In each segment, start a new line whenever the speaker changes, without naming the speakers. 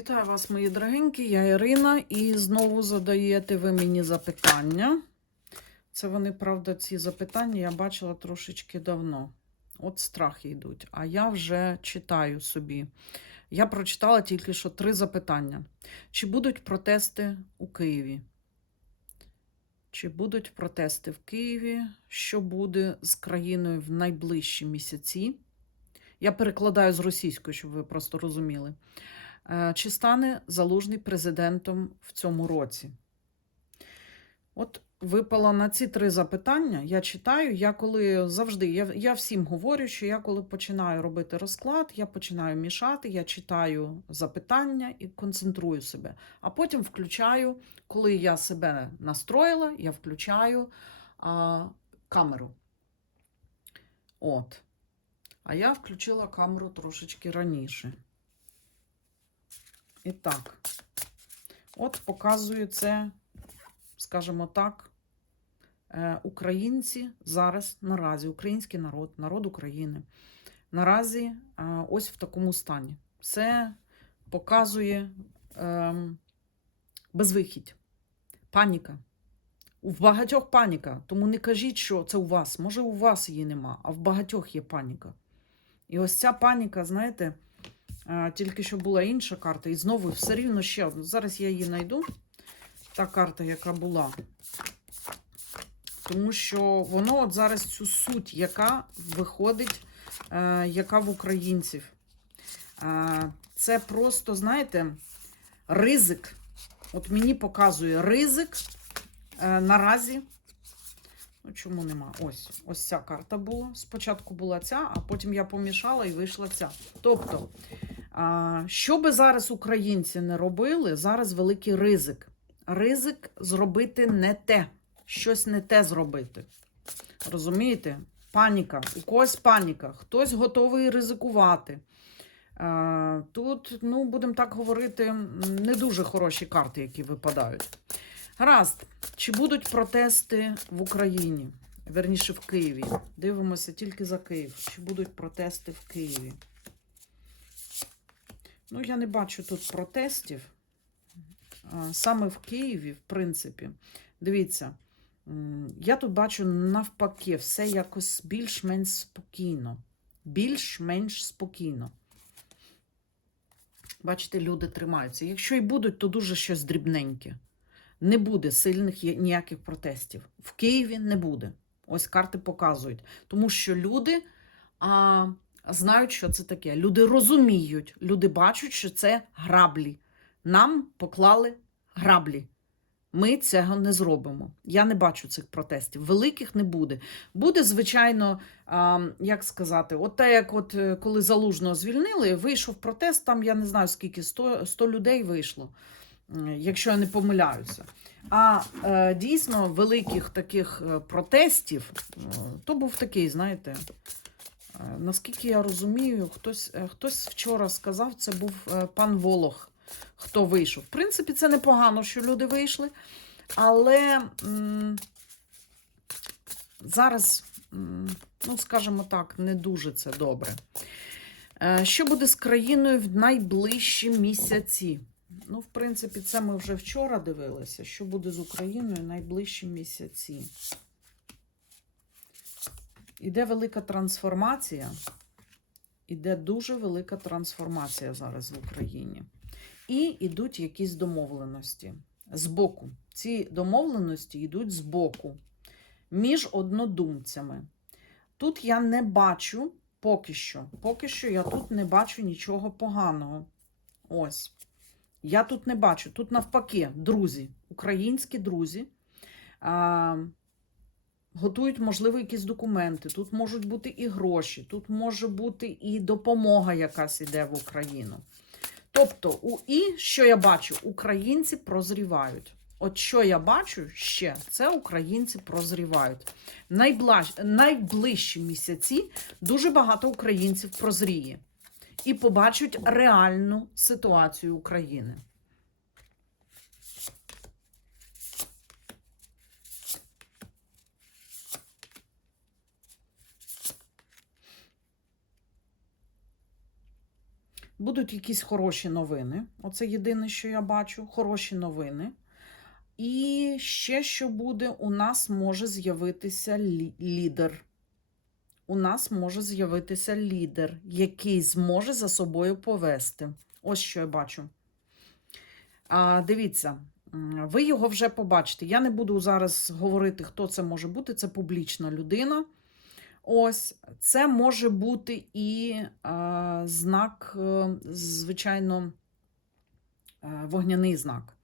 Вітаю вас, мої дорогенькі, я Ірина, і знову задаєте ви мені запитання. Це вони, правда, ці запитання я бачила трошечки давно. От страхи йдуть. А я вже читаю собі. Я прочитала тільки що три запитання. Чи будуть протести у Києві? Чи будуть протести в Києві? Що буде з країною в найближчі місяці? Я перекладаю з російської, щоб ви просто розуміли. Е, Чи стане залужний президентом в цьому році? От випала на ці три запитання. Я читаю. Я коли завжди, я, я всім говорю, що я коли починаю робити розклад, я починаю мішати, я читаю запитання і концентрую себе. А потім включаю, коли я себе настроїла, я включаю а, камеру. От. А я включила камеру трошечки раніше. І так, от показую це, скажімо так, е, українці зараз наразі, український народ, народ України, наразі е, ось в такому стані. Це показує ем, безвихідь, паніка. У багатьох паніка. Тому не кажіть, що це у вас. Може, у вас її нема, а в багатьох є паніка. І ось ця паніка, знаєте. Тільки що була інша карта, і знову все рівно ще одна. Зараз я її знайду. Та карта, яка була. Тому що воно от зараз цю суть, яка виходить, е, яка в українців. Це просто, знаєте, ризик. От мені показує ризик е, наразі. Ну, чому нема? Ось ось ця карта була. Спочатку була ця, а потім я помішала і вийшла ця. Тобто, що би зараз українці не робили, зараз великий ризик. Ризик зробити не те, щось не те зробити. Розумієте? Паніка. У когось паніка, хтось готовий ризикувати. Тут, ну, будемо так говорити, не дуже хороші карти, які випадають. Гаразд, чи будуть протести в Україні? Верніше, в Києві. Дивимося тільки за Київ. Чи будуть протести в Києві? Ну, я не бачу тут протестів. Саме в Києві, в принципі. Дивіться, я тут бачу навпаки, все якось більш-менш спокійно. Більш-менш спокійно. Бачите, люди тримаються. Якщо і будуть, то дуже щось дрібненьке. Не буде сильних ніяких протестів. В Києві не буде. Ось карти показують. Тому що люди а, знають, що це таке. Люди розуміють, люди бачать, що це граблі. Нам поклали граблі. Ми цього не зробимо. Я не бачу цих протестів. Великих не буде. Буде, звичайно, як сказати, от те, як от е, коли залужного звільнили, вийшов протест, там я не знаю скільки, 100, 100 людей вийшло, якщо я не помиляюся. А е, дійсно великих таких е, протестів, то був такий, знаєте, наскільки я розумію, хтось, е, хтось вчора сказав, це був е, пан Волох, хто вийшов. В принципі, це непогано, що люди вийшли, але м, зараз, м, ну, скажімо так, не дуже це добре. Е, Що буде з країною в найближчі місяці? Ну, в принципі, це ми вже вчора дивилися. Що буде з Україною в найближчі місяці? Іде велика трансформація. Іде дуже велика трансформація зараз в Україні. І йдуть якісь домовленості з боку. Ці домовленості йдуть з боку, між однодумцями. Тут я не бачу поки що. Поки що я тут не бачу нічого поганого. Ось. Я тут не бачу. Тут навпаки, друзі, українські друзі готують, можливо, якісь документи. Тут можуть бути і гроші, тут може бути і допомога, якась іде в Україну. Тобто, у, і що я бачу, українці прозрівають. От що я бачу ще, це українці прозрівають. Найближ, найближчі місяці дуже багато українців прозріє і побачать реальну ситуацію України. Будуть якісь хороші новини. Оце єдине, що я бачу. Хороші новини. І ще що буде, у нас може з'явитися лідер. У нас може з'явитися лідер, який зможе за собою повести. Ось що я бачу. А, дивіться, ви його вже побачите. Я не буду зараз говорити, хто це може бути. Це публічна людина. Ось, це може бути і а, знак, е, звичайно, е, вогняний знак.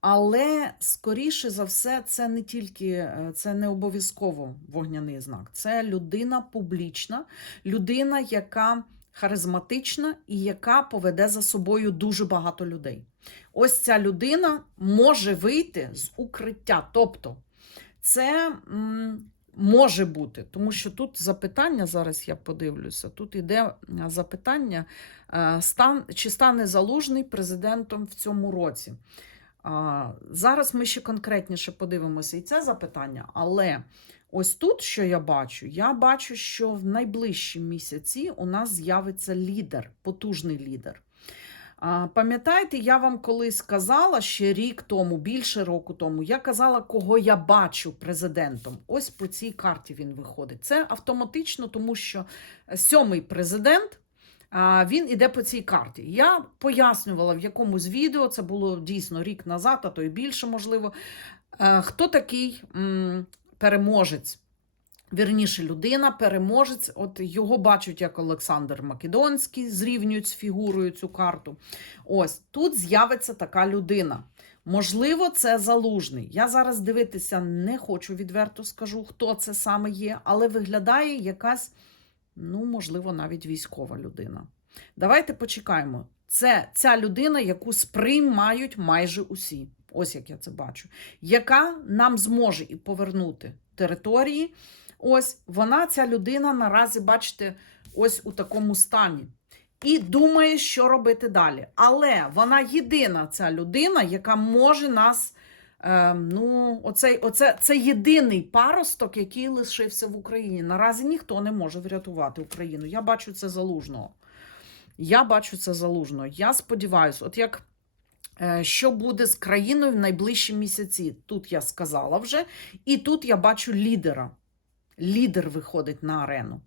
Але, скоріше за все, це не тільки е, це не обов'язково вогняний знак. Це людина публічна, людина, яка харизматична і яка поведе за собою дуже багато людей. Ось ця людина може вийти з укриття. Тобто, це може бути, тому що тут запитання, зараз я подивлюся, тут іде е, запитання, е, стан, чи стане залужний президентом в цьому році. Зараз ми ще конкретніше подивимося і це запитання, але ось тут, що я бачу, я бачу, що в найближчі місяці у нас з'явиться лідер, потужний лідер. Пам'ятаєте, я вам колись казала ще рік тому, більше року тому, я казала, кого я бачу президентом. Ось по цій карті він виходить. Це автоматично, тому що сьомий президент. Він іде по цій карті. Я пояснювала в якомусь відео, це було дійсно рік назад, а то й більше можливо. е, Хто такий переможець? Вірніше, людина, переможець, от його бачать як Олександр Македонський, зрівнюють з фігурою цю карту. Ось тут з'явиться така людина. Можливо, це залужний. Я зараз дивитися не хочу, відверто скажу, хто це саме є, але виглядає якась ну, можливо, навіть військова людина. Давайте почекаємо. Це ця людина, яку сприймають майже усі. Ось як я це бачу, яка нам зможе і повернути території. Ось вона, ця людина, наразі, бачите, ось у такому стані. І думає, що робити далі. Але вона єдина ця людина, яка може нас. Е, ну, оцей, оце, це єдиний паросток, який лишився в Україні. Наразі ніхто не може врятувати Україну. Я бачу це залужного. Я бачу це залужного. Я сподіваюся, от як е, що буде з країною в найближчі місяці. Тут я сказала вже, і тут я бачу лідера. Лідер виходить на арену.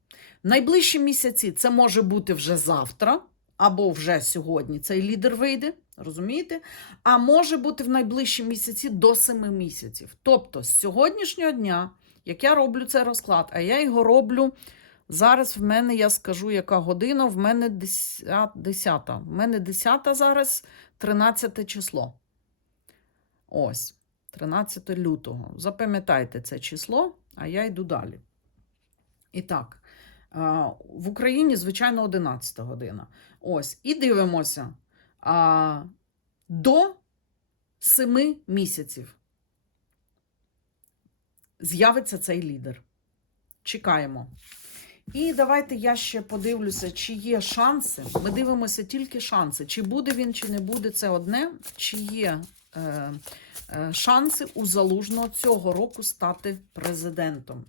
Найближчі місяці це може бути вже завтра, або вже сьогодні цей лідер вийде. Розумієте? А може бути в найближчі місяці до 7 місяців. Тобто, з сьогоднішнього дня, як я роблю цей розклад, а я його роблю зараз. В мене я скажу, яка година, в мене 10. 10. В мене 10 зараз 13 число. Ось, 13 лютого. Запам'ятайте це число, а я йду далі. І так, в Україні, звичайно, 11 година. Ось, і дивимося. До 7 місяців з'явиться цей лідер. Чекаємо. І давайте я ще подивлюся, чи є шанси. Ми дивимося тільки шанси. Чи буде він, чи не буде, це одне. Чи є е, е, шанси у залужного цього року стати президентом?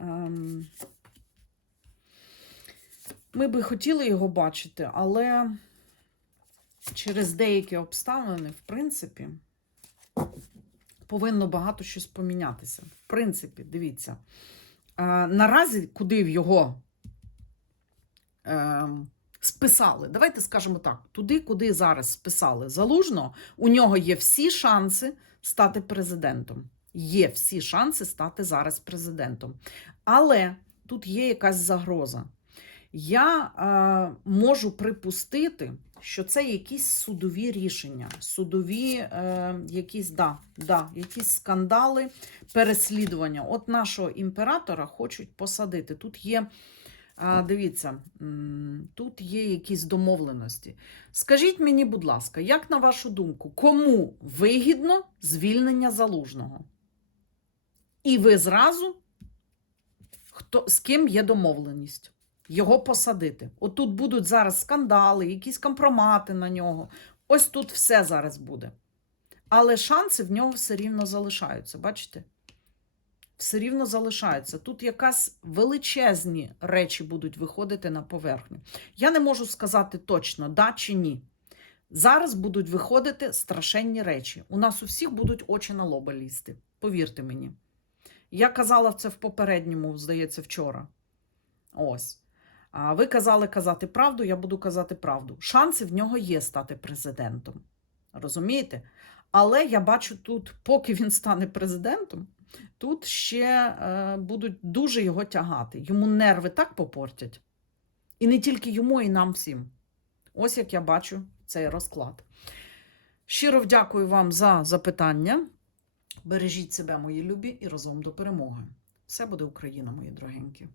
Ем, ми би хотіли його бачити, але через деякі обставини, в принципі, повинно багато щось помінятися. В принципі, дивіться. Е, наразі, куди його е, списали, давайте скажемо так: туди, куди зараз списали залужно, у нього є всі шанси стати президентом. Є всі шанси стати зараз президентом. Але тут є якась загроза. Я е, можу припустити, що це якісь судові рішення, судові е, якісь, да, да, якісь скандали, переслідування. От нашого імператора хочуть посадити. Тут є, е, дивіться, тут є якісь домовленості. Скажіть мені, будь ласка, як на вашу думку, кому вигідно звільнення залужного? І ви зразу, хто, з ким є домовленість? Його посадити. Отут будуть зараз скандали, якісь компромати на нього. Ось тут все зараз буде. Але шанси в нього все рівно залишаються, бачите? все рівно залишаються. Тут якась величезні речі будуть виходити на поверхню. Я не можу сказати точно, да чи ні. Зараз будуть виходити страшенні речі. У нас у всіх будуть очі на лоба лізти. Повірте мені. Я казала це в попередньому, здається, вчора. Ось. Ви казали казати правду, я буду казати правду. Шанси в нього є стати президентом. Розумієте? Але я бачу тут, поки він стане президентом, тут ще е, будуть дуже його тягати. Йому нерви так попортять. І не тільки йому, і нам всім. Ось як я бачу цей розклад. Щиро вдякую вам за запитання. Бережіть себе, мої любі, і разом до перемоги. Все буде Україна, мої дорогенькі.